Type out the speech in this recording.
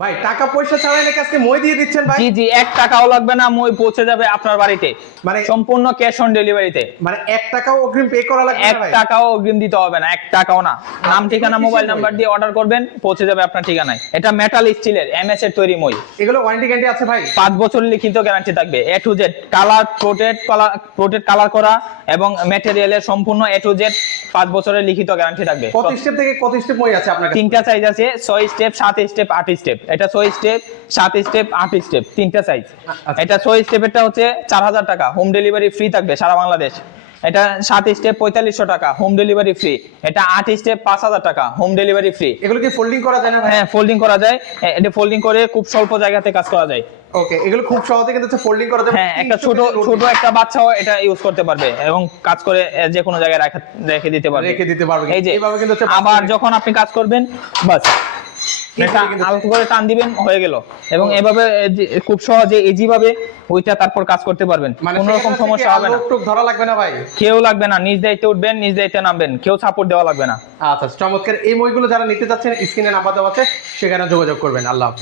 ভাই টাকা পয়সা ছাড়াই নাকি আজকে মই দিয়ে দিচ্ছেন ভাই? জি জি, 1 টাকাও লাগবে না, মই পৌঁছে যাবে আপনার বাড়িতে, মানে সম্পূর্ণ ক্যাশ অন ডেলিভারিতে। মানে 1 টাকাও অগ্রিম পে করা লাগবে না 1 ভাই? টাকাও অগ্রিম দিতে হবে না, 1 টাকাও না। নাম ঠিকানা মোবাইল নাম্বার দিয়ে অর্ডার করবেন, পৌঁছে যাবে আপনার ঠিকানায়। এটা মেটাল স্টিলের এমএস এর তৈরি মই। এগুলো ওয়ারেন্টি গ্যারান্টি আছে ভাই? 5 বছর লিখিত গ্যারান্টি থাকবে, A to Z colour protect colour করা এবং ম্যাটেরিয়ালের সম্পূর্ণ A to Z 5 বছরের লিখিত গ্যারান্টি থাকবে। কত স্টেপ থেকে কত স্টেপ মই আছে আপনার কাছে? 3টা সাইজ আছে, 6 স্টেপ, 7 স্টেপ, 8 স্টেপ। এটা 6 স্টেপ, 7 স্টেপ, 8 স্টেপ, 3টা সাইজ। এটা 6 স্টেপেরটা হচ্ছে 4000 টাকা, হোম ডেলিভারি ফ্রি থাকবে সারা বাংলাদেশ। এটা 7 স্টেপ 4500 টাকা, হোম ডেলিভারি ফ্রি। এটা 8 স্টেপ 5000 টাকা, হোম ডেলিভারি ফ্রি। এগুলো কি ফোল্ডিং করা যায় না ভাই? হ্যাঁ, ফোল্ডিং করা যায়। এটা ফোল্ডিং করে খুব স্বল্প জায়গাতে কাজ করা যায়। ওকে, এগুলো খুব সহজে কিন্তু ফোল্ডিং করা যাবে। হ্যাঁ, একটা ছোট একটা বাচ্চাও এটা ইউজ করতে পারবে এবং কাজ করে যে কোনো জায়গায় রেখে দিতে পারবে। রেখে দিতে পারবে। এই যে এইভাবে কিন্তু আবার যখন আপনি কাজ করবেন, বাস এটা হালকা করে টান দিবেন, হয়ে গেল। এবং এভাবে খুব সহজে ইজিভাবে ওইটা তারপর কাজ করতে পারবেন, কোনো রকম সমস্যা হবে না। লোক ধরা লাগবে না ভাই? কেউ লাগবে না, নিজ দায়িত্বে উঠবেন, নিজ দায়িত্বে নামবেন, কেউ সাপোর্ট দেওয়া লাগবে না। আচ্ছা, চমৎকার। এই মইগুলো যারা নিতে চাচ্ছেন স্ক্রিনে নাম্বার দেওয়া আছে, সেখানে যোগাযোগ করবেন। আল্লাহ হাফেজ।